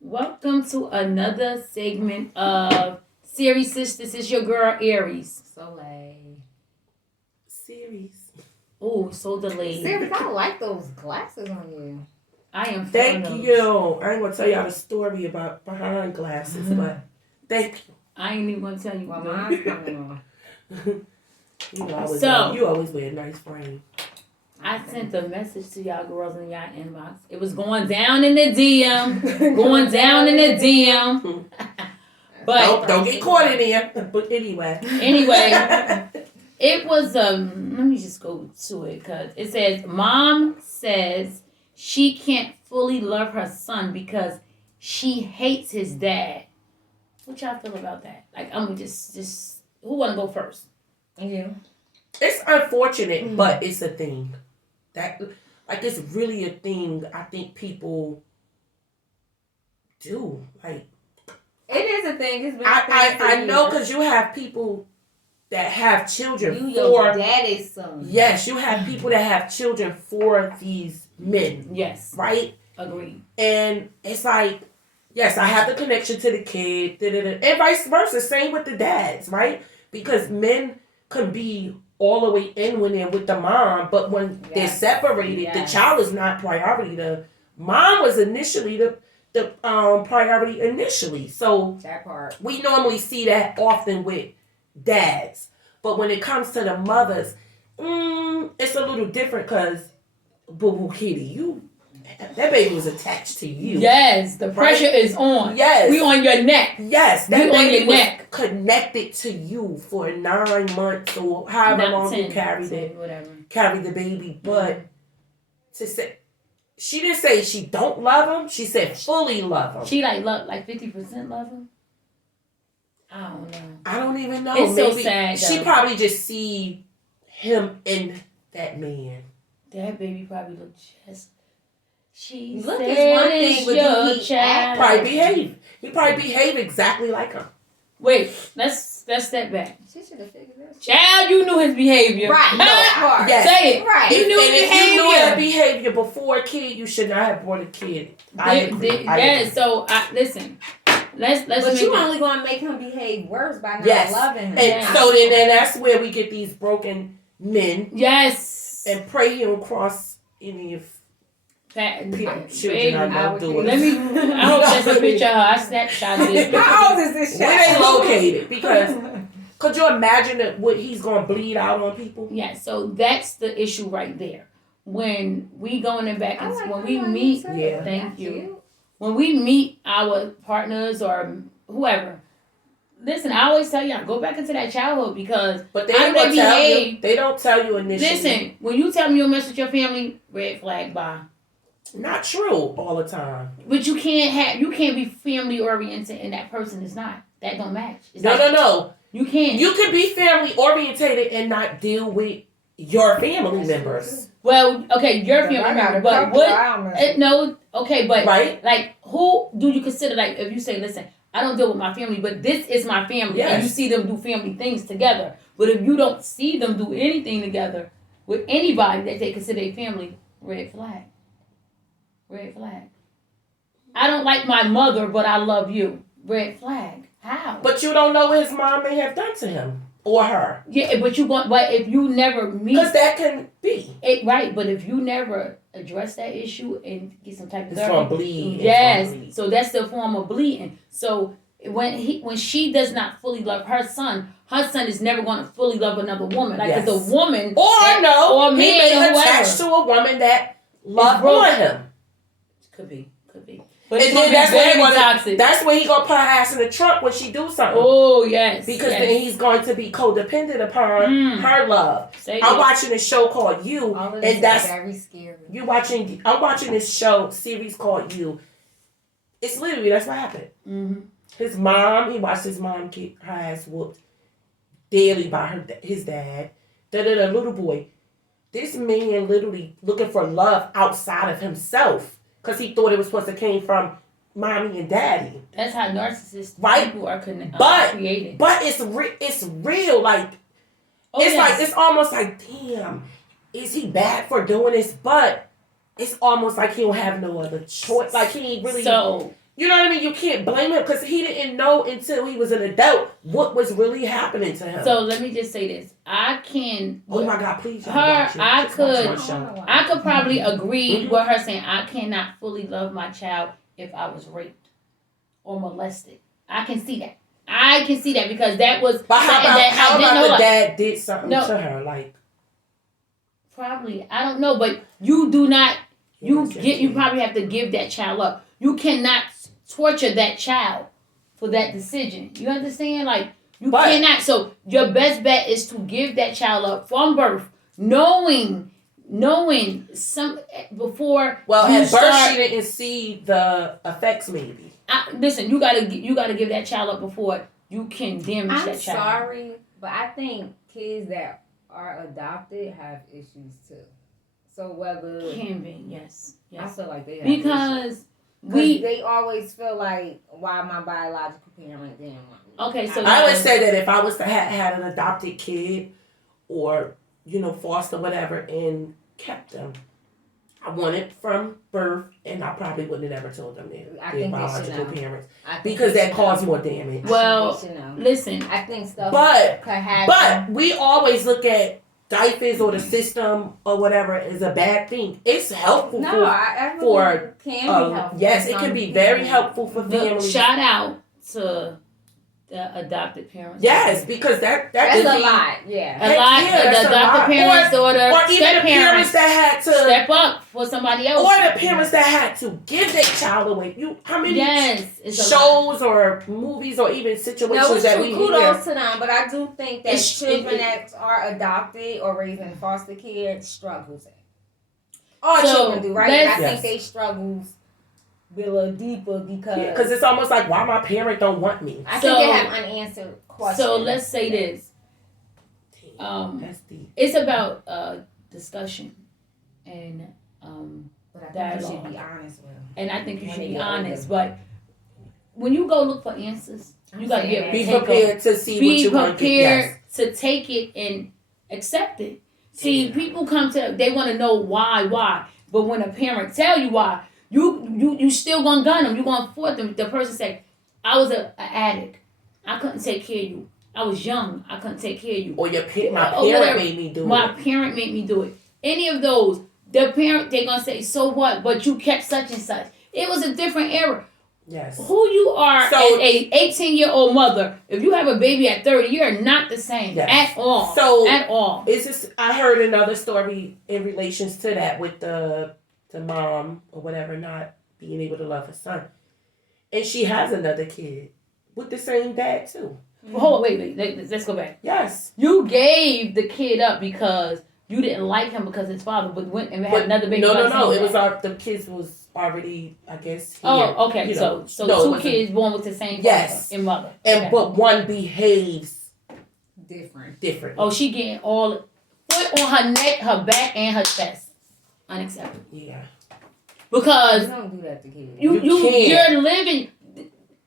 Welcome to another segment of Series Sis. This is your girl Aries. Soleil. Series. Oh, so delayed. Series, I like those glasses on you. I am. Thank you. I ain't gonna tell y'all the story about behind glasses, but thank you. I ain't even gonna tell you. Well, mine's coming on. You always wear a nice frame. I sent a message to y'all girls in y'all inbox. It was going down in the DM. Going down in the DM. But don't get caught in there. But anyway. It was let me just go to it because it says mom says she can't fully love her son because she hates his dad. What y'all feel about that? Like, I'm just who wanna go first? You. It's unfortunate, but it's a thing. That it's really a thing. I think people do like. It is a thing. It's been I know because you have people that have children your daddy's son. Yes, you have people that have children for these men. Yes, right. Agreed. And it's like, yes, I have the connection to the kid, and vice versa. Same with the dads, right? Because men could be all the way in when they're with the mom, but when they're separated, the child is not priority. The mom was initially the priority initially. So that part. We normally see that often with dads. But when it comes to the mothers, it's a little different because boo-boo kitty, that baby was attached to you. Yes, the pressure is on. Yes. We on your neck. Yes, that we baby on your neck. Connected to you for 9 months or however long you carried it. Whatever. Carried the baby. But to say, she didn't say she don't love him. She said fully love him. She like 50% love him? I don't know. I don't even know. It's Maybe so sad, though. She probably just see him in that man. That baby probably look just... She look said is one thing, it's but your he child. Probably behave. He probably behave exactly like him. Wait, let's step back. She should have figured that. Child, you knew his behavior. Right. Yes. Say it. Right. You knew his behavior. If you knew his behavior before a kid, you should not have brought a kid. I agree. So listen. Let's but you only gonna make him behave worse by not loving him. And so then that's where we get these broken men. Yes. And pray he don't cross any of children I know doing. I hope that's a picture of her. I snapshotted it. How old is this child? Where they located? Because could you imagine what he's gonna bleed out on people? Yeah, so that's the issue right there. When we going in back and when we meet, thank you. When we meet our partners or whoever, listen, I always tell y'all, go back into that childhood because but they don't tell you. They don't tell you initially. Listen, when you tell me you'll mess with your family, red flag, bye. Not true all the time. But you can't be family oriented and that person is not. That don't match. No. You can't. You could be family orientated and not deal with your family members. Well, okay, your family member, but what? No, okay, but right? Like, who do you consider? Like, if you say, listen, I don't deal with my family, but this is my family, and you see them do family things together. But if you don't see them do anything together with anybody that they consider a family, red flag. Red flag. I don't like my mother, but I love you. Red flag. How? But you don't know what his mom may have done to him or her. Yeah, but if you never meet, because that can be right. But if you never address that issue and get some type of it's gonna bleed. Yes, so that's the form of bleeding. So when she does not fully love her son is never going to fully love another woman. Like it's a woman, or he may attach to a woman that loved on him. Could be. But and then that's where he gonna put her ass in the trunk when she do something. Oh yes, because then he's going to be codependent upon her love. I'm watching a show called You, and that's very scary. I'm watching this series called You. It's literally that's what happened. Mm-hmm. He watched his mom get her ass whooped daily by his dad. The little boy. This man literally looking for love outside of himself. Because he thought it was supposed to came from mommy and daddy. That's how narcissists people are created. But it's real. Like, It's like, it's almost like, damn, is he bad for doing this? But it's almost like he don't have no other choice. Like, he ain't really... So... You know what I mean? You can't blame him because he didn't know until he was an adult what was really happening to him. So let me just say this: I can. Oh my God! Please, I could probably agree with her saying I cannot fully love my child if I was raped or molested. I can see that. Because that was. But how about the dad did something to her? Like, probably, I don't know, but you do not. You probably have to give that child up. You cannot torture that child for that decision. You understand? Like, you cannot. So your best bet is to give that child up from birth, knowing some before. Well, at birth she didn't see the effects. Maybe. Listen, you gotta give that child up before you can damage that child. I'm sorry, but I think kids that are adopted have issues too. So whether can be yes, I feel like they have because issues. They always feel like, why my biological parent didn't want me. Okay, so I would say that if I was to had an adopted kid or, foster whatever and kept them, I want it from birth, and I probably wouldn't have ever told them their biological parents because that caused more damage. Well, listen, I think stuff but happen. We always look at diapers or the system or whatever is a bad thing. It's helpful for can be helpful. Yes, it can be very helpful for families. Shout out to the adopted parents. Yes, because that's a lot. Yeah, a lot. The adopted parents or even the parents that had to step up for somebody else, or the parents that had to give their child away. How many shows or movies or even situations that we kudos to them, but I do think that children that are adopted or raised in foster care struggles. All children do, right? I think they struggles be a little deeper because it's almost like, why my parent don't want me. I think they have unanswered questions. So let's say this. That's deep. It's about discussion and but I think you should be honest with them. And I think you should be honest. But when you go look for answers, you gotta be prepared to see what you want to get. Be prepared to take it and accept it. See, people they want to know why. But when a parent tell you why, you still gonna gun them. You gonna force them. The person say, "I was an addict. I couldn't take care of you. I was young. I couldn't take care of you." Or my parent made me do it. My parent made me do it. Any of those, the parent they gonna say, "So what? But you kept such and such." It was a different era. Yes. Who you are as a 18-year-old mother, if you have a baby at 30, you're not the same at all. So at all. It's just I heard another story in relations to that with the mom or whatever not being able to love her son. And she has another kid with the same dad too. Hold on, wait. Let's go back. Yes. You gave the kid up because you didn't like him because his father, but went and had another baby. No. It was the kids was already, I guess. Here, okay. So two kids born with the same father and mother. But one behaves different. Oh, she getting all foot on her neck, her back, and her chest. Unacceptable. Yeah. Because you don't do that to kids. You're living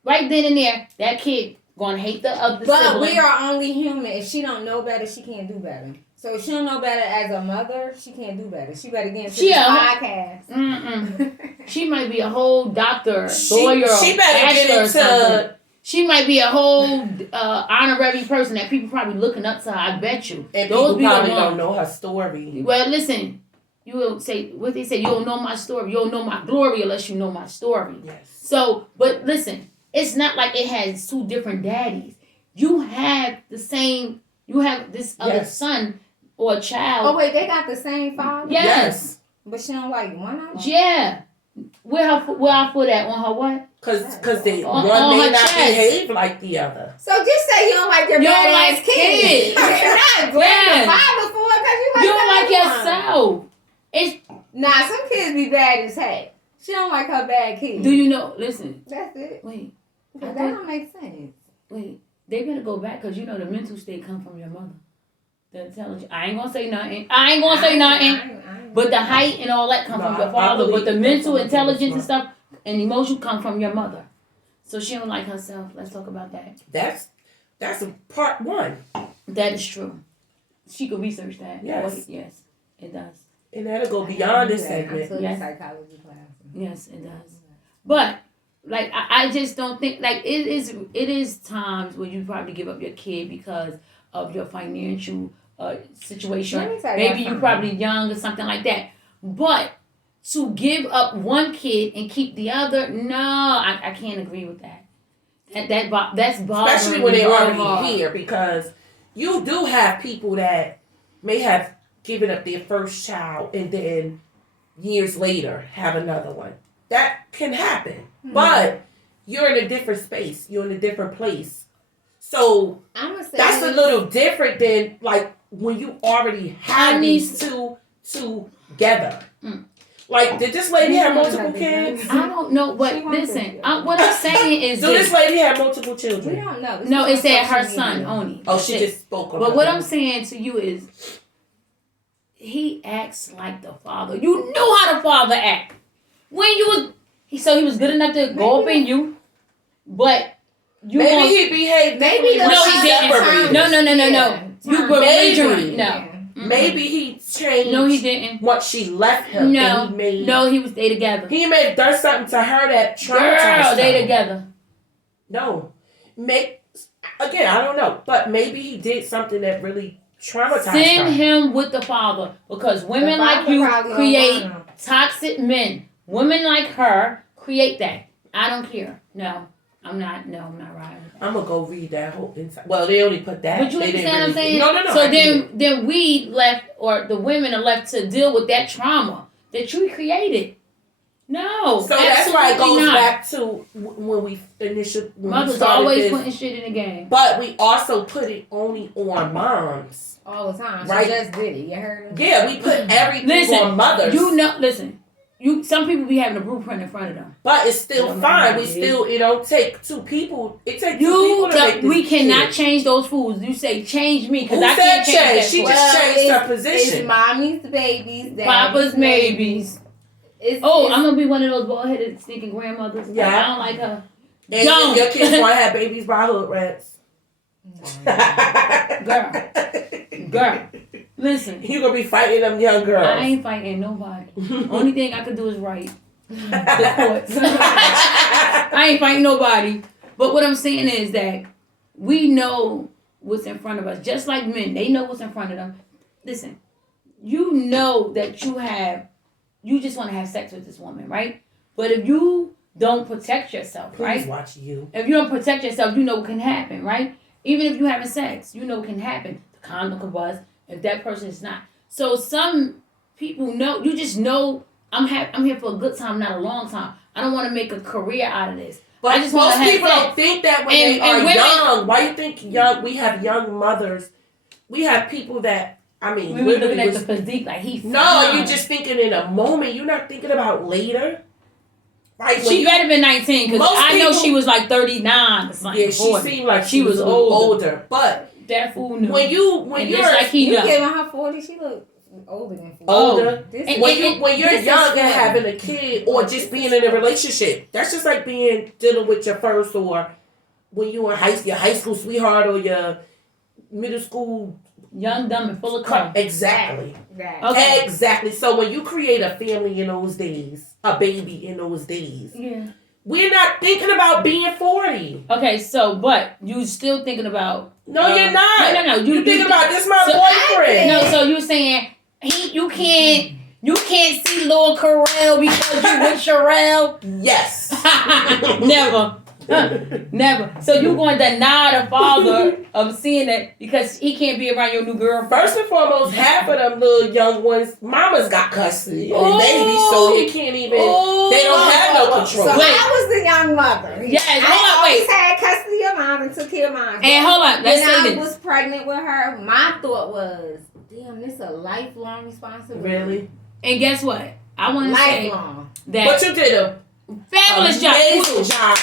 right then and there. That kid gonna hate the other But sibling. we are only human. If she don't know better, she can't do better. So if she don't know better as a mother, she can't do better. She better get into this podcast. She might be a whole doctor, lawyer, she better get into something. She might be a whole honorary person that people probably looking up to her. I bet you. And those people probably don't know her story. Well, listen. You will say what they say. You don't know my story. You don't know my glory unless you know my story. Yes. So, but listen, it's not like it has two different daddies. You have the same. You have this other son or child. Oh wait, they got the same father. Yes. But she don't like one of them. Yeah. Where I put that on her what? Because they one may not behave like the other. So just say you don't like your badass kids. You're not blaming the father for it because you don't like yourself. Some kids be bad as heck. She don't like her bad kids. Do you know? Listen. That's it. Wait. That don't make sense. Wait. They better go back because you know the mental state come from your mother. The intelligence. I ain't gonna say nothing. But the height and all that come from your father. But the mental intelligence and stuff and emotion come from your mother. So she don't like herself. Let's talk about that. That's part one. That is true. She could research that. Yes. Yes, it does. And that'll go beyond this segment. Yes. Psychology class. Yes, it does. But like I just don't think like it is times where you probably give up your kid because of your financial situation. Maybe you're probably young or something like that. But to give up one kid and keep the other, no, I can't agree with that. That's bothering. Especially when they're already here, because you do have people that may have given up their first child and then years later have another one. That can happen. Mm-hmm. But you're in a different space. You're in a different place. So that's a little different than like when you already have these two together. Mm. Like, did this lady have multiple kids? I don't know, but listen, what I'm saying is this lady have multiple children? We don't know. No, it said her son only. Oh, she just spoke on But what I'm saying to you is, he acts like the father. You knew how the father act. When you was, he was good enough to go up in you, but you maybe he behaved. Maybe he didn't. No. Yeah. You were belligerent. No. Yeah. Maybe he changed. No, he didn't. Once she left him. No, he was they together. He may have done something to her that traumatized her. They together. No, again, I don't know, but maybe he did something that really traumatized her. Send him with the father, because women like you create toxic men. Women like her create that. I don't care. No, I'm not. No, I'm not riding. I'm gonna go read that whole inside. Well, they only put that. But you understand what I'm saying? No. So then we left, or the women are left to deal with that trauma that you created. No. So that's why it goes back to when we mothers always putting shit in the game. But we also put it only on moms all the time. Right? She just did it. You heard me? Yeah, we put everything on mothers. Listen. Some people be having a blueprint in front of them. But it's still fine. It don't take two people. It takes two people to make this we cannot change those fools. You say, change me, because I can't change that. She just changed her position. It's mommy's babies. Papa's maybes. I'm going to be one of those bald-headed, stinking grandmothers. Yeah. I don't like her. And your kids want to have babies by hood rats. Girl. Listen. You gonna be fighting them young girls. I ain't fighting nobody. Only thing I could do is write the courts. I ain't fighting nobody. But what I'm saying is that we know what's in front of us. Just like men, they know what's in front of them. Listen, you know that you just want to have sex with this woman, right? But if you don't protect yourself, Please right? Watch you. If you don't protect yourself, you know what can happen, right? Even if you're having sex, you know what can happen. The condom could bust if that person is not. So some people know, you just know, I'm here for a good time, not a long time. I don't want to make a career out of this. But I just most people sex. don't think that when they are women, young. Why you think we have young mothers? We have people that, we were looking at the physique like he's you're just thinking in a moment. You're not thinking about later. Right? She better been 19, because I know she was like 39 or something. Yeah, she seemed like she was older. But that fool knew. When you're like you giving her 40, she look older than 40. Older. When you're young and having a kid, or just being in a relationship, that's just like dealing with your first, or when you were your high school sweetheart, or your middle school. Young, dumb, and full of crap. Exactly. Okay. Exactly. So when you create a family in those days, a baby in those days, we're not thinking about being 40. Okay, so, but you still thinking about... No, you're not. No. You thinking about this my boyfriend. No, so you're saying, you can't see Lil Carell because you with Sherelle? Yes. Never. Never. So you going to deny the father of seeing it because he can't be around your new girlfriend? First and foremost, half of them little young ones, mama's got custody of the baby, so they can't even. They don't have no control. So I was the young mother. Yes. I always had custody of mine and took care of mine. And hold on, let's say this. When I was pregnant with her, my thought was, damn, this is a lifelong responsibility. Really? And guess what? I want to say that. But you did a fabulous job. Amazing job.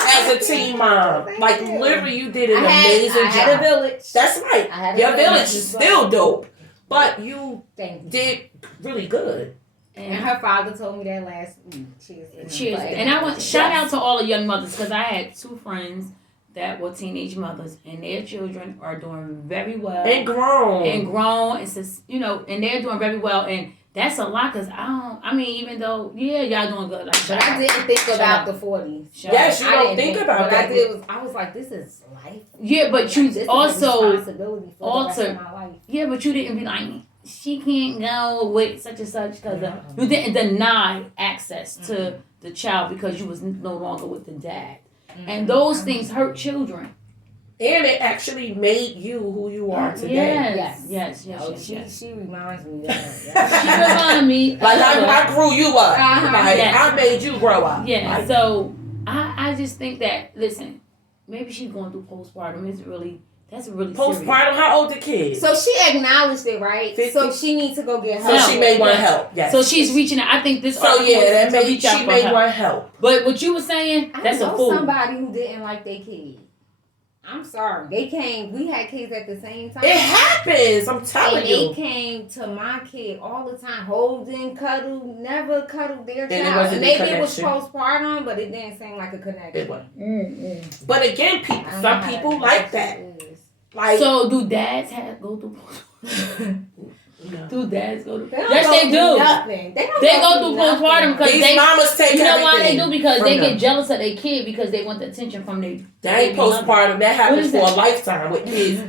As a teen mom. Like, literally, you did an amazing job. I had a village. That's right. Your village is still dope. But you did really good. And her father told me that last week. Cheers. And I want shout out to all the young mothers, because I had two friends that were teenage mothers, and their children are doing very well and grown, and and they're doing very well, and that's a lot. Cause I mean, even though y'all doing good, like, but I didn't think about the 40s. Yes, you don't think about that. I was like, this is life. Yeah, but you this also is responsibility for the rest of my life. Yeah, but you didn't be like, she can't go with such and such because you didn't deny access to the child because you was no longer with the dad. And those things hurt children. And it actually made you who you are today. Yes. She reminds me of that. She reminded me. Like I grew you up. I made you grow up. Yeah. So I just think that, listen, maybe she's going through postpartum. That's really postpartum. Serious. How old the kid? So she acknowledged it, right? 50? So she needs to go get help. So she may want help. Yes. So she's reaching out. I think this. So yeah, she may want help. But what you were saying, that's a fool. Somebody who didn't like their kid. I'm sorry. We had kids at the same time. It happens. I'm telling you. They came to my kid all the time, holding, never cuddled their child. And maybe it was postpartum, but it didn't seem like a connection. It was. But again, some people like that. Like, so do dads go through postpartum? No. Do dads go through? Yes, they do. Nothing. They go through postpartum because these mamas take everything. You know why they do? Because they get jealous of their kid because they want the attention from their. That ain't postpartum. That happens for a lifetime with kids,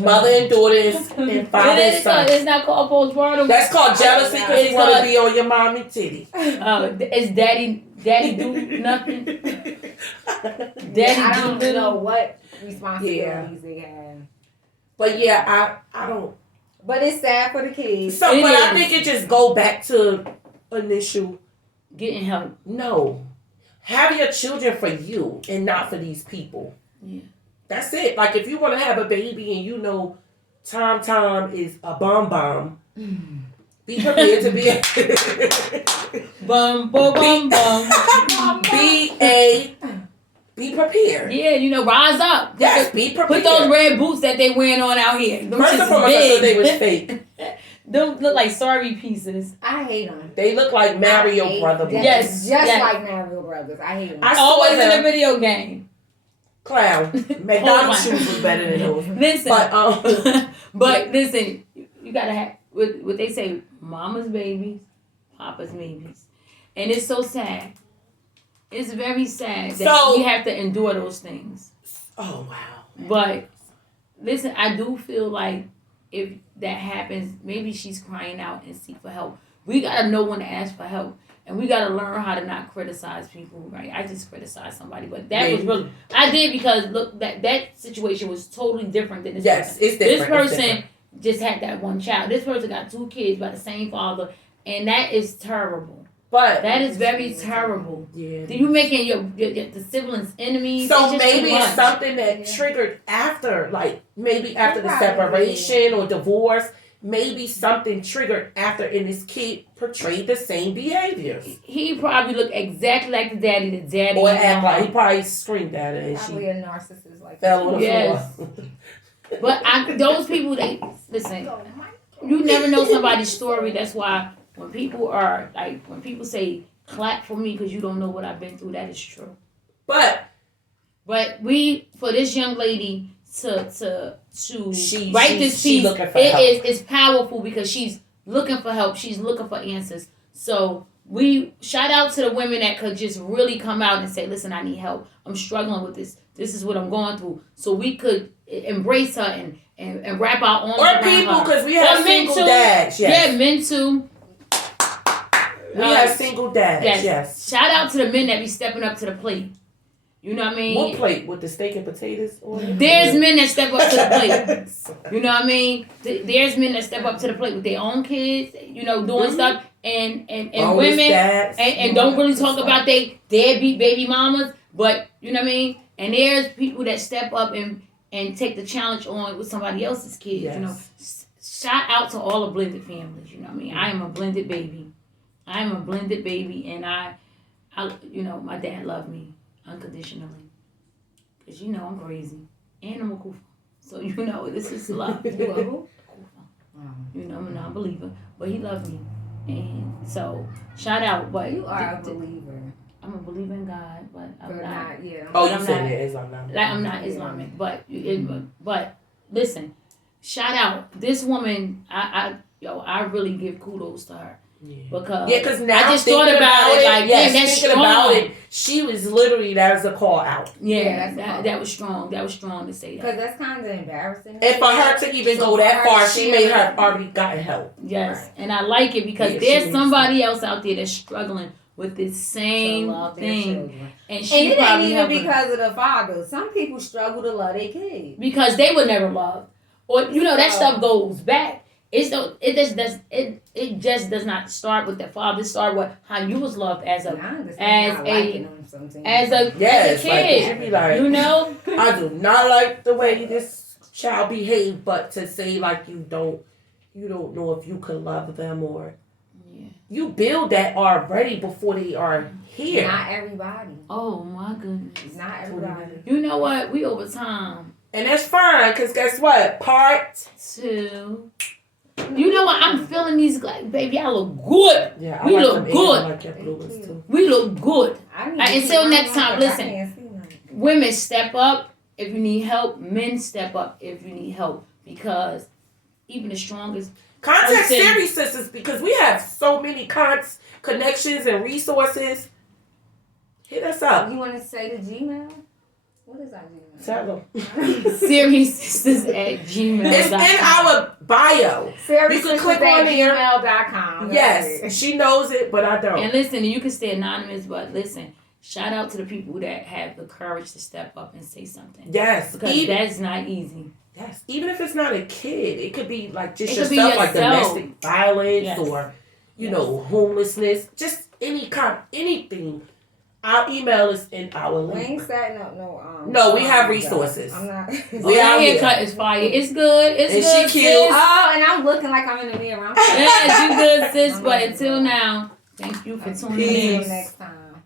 mother and daughters, and father and son. It's not called postpartum. That's called jealousy because you want to be on your mommy titty. Is daddy do nothing? Daddy I don't know what responsibilities they have. But yeah, I don't. But it's sad for the kids. So, but I think it just go back to initial getting help. No, have your children for you and not for these people. Yeah, that's it. Like if you want to have a baby and you know, Tom is a bomb. Be prepared to be Be prepared. Yeah, rise up. Yes, be prepared. Put those red boots that they wearing on out here. First of all, I thought they was fake. Them look like sorry pieces. I hate them. They look like Mario Brothers. Yes, like Mario Brothers. I hate them. Always in a video game. Clown. McDonald's shoes was better than those. Listen, but listen, you gotta have what they say: mama's babies, papa's babies, and it's so sad. It's very sad that we have to endure those things. Oh, wow. But listen, I do feel like if that happens, maybe she's crying out and seek for help. We got to know when to ask for help. And we got to learn how to not criticize people, right? I just criticized somebody. But that was really... I did because, look, that situation was totally different than this person. Yes, it's different. This person just had that one child. This person got 2 kids by the same father. And that is terrible. But that is very terrible. Yeah. Do you making your the siblings enemies? So maybe it's something that triggered after, like maybe after the separation or divorce. Maybe something triggered after, and this kid portrayed the same behaviors. He probably looked exactly like the daddy. The daddy, or act like he probably screamed at her, and probably a narcissist like fell on the floor. But those people, they listen. You never know somebody's story. That's why. When people say clap for me because you don't know what I've been through, that is true. But for this young lady to write this piece, it's powerful because she's looking for help. She's looking for answers. So we shout out to the women that could just really come out and say, listen, I need help. I'm struggling with this. This is what I'm going through. So we could embrace her and wrap our arms around her. Or people, because we have single dads. Yes. Yeah, men too. We have single dads, yes. Shout out to the men that be stepping up to the plate. You know what I mean? What plate? With the steak and potatoes on it? There's men that step up to the plate. You know what I mean? There's men that step up to the plate with their own kids, doing stuff. And women, and don't really talk about their deadbeat baby mamas. But, you know what I mean? And there's people that step up and take the challenge on with somebody else's kids, Yes. Shout out to all the blended families, you know what I mean? I am a blended baby. And I my dad loved me unconditionally. Because I'm crazy. And I'm a kufa. So this is love. I'm a non-believer. But he loved me. And so, shout out. But you are a believer. I'm a believer in God, but I'm not. Yeah. Oh, you I'm saying not, that Islam? Like I'm not Islamic, but listen, shout out this woman. I really give kudos to her. Because now I just thought about it. Like, that's thinking strong. about it, she was literally, that was a call out. That was strong. That was strong to say that. Because that's kind of embarrassing. And for her to even go that far, she may have already gotten help. Yes, right. And I like it because there's somebody else out there that's struggling with the same thing, and it ain't even because of the father. Some people struggle to love their kids because they were never loved, or that stuff goes back. It just does not start with the father. It start with how you was loved as a kid. Like, I do not like the way this child behaved, but to say like you don't know if you can love them or you build that already before they are here. Not everybody. Oh my goodness. Not everybody. You know what? We over time. And that's fine, because guess what? Part 2. You know what? I'm feeling these, like, baby, I look good. Yeah, we look good. I like your blue ones too. We look good. Until next time, listen. Women, step up if you need help. Men, step up if you need help. Because even the strongest... Contact Siri Sisters, because we have so many connections and resources. Hit us up. You want to say the Gmail? What is our Gmail? Tell them. sistarssirius@gmail.com. It's in our bio. You can click on there. gmail.com. Yes, she knows it, but I don't. And listen, you can stay anonymous, but listen, shout out to the people that have the courage to step up and say something. Yes. Because that's not easy. Yes. Even if it's not a kid, it could be like just yourself, like domestic violence or, homelessness. Just anything. Our email is in our link. We ain't setting up no. No, we have resources. I'm not. We out here. Haircut is fire. It's good. It's good. She cute. Oh, and I'm looking like I'm in the mirror. Yes, you good, sis. But until now, thank you for tuning in. Next time.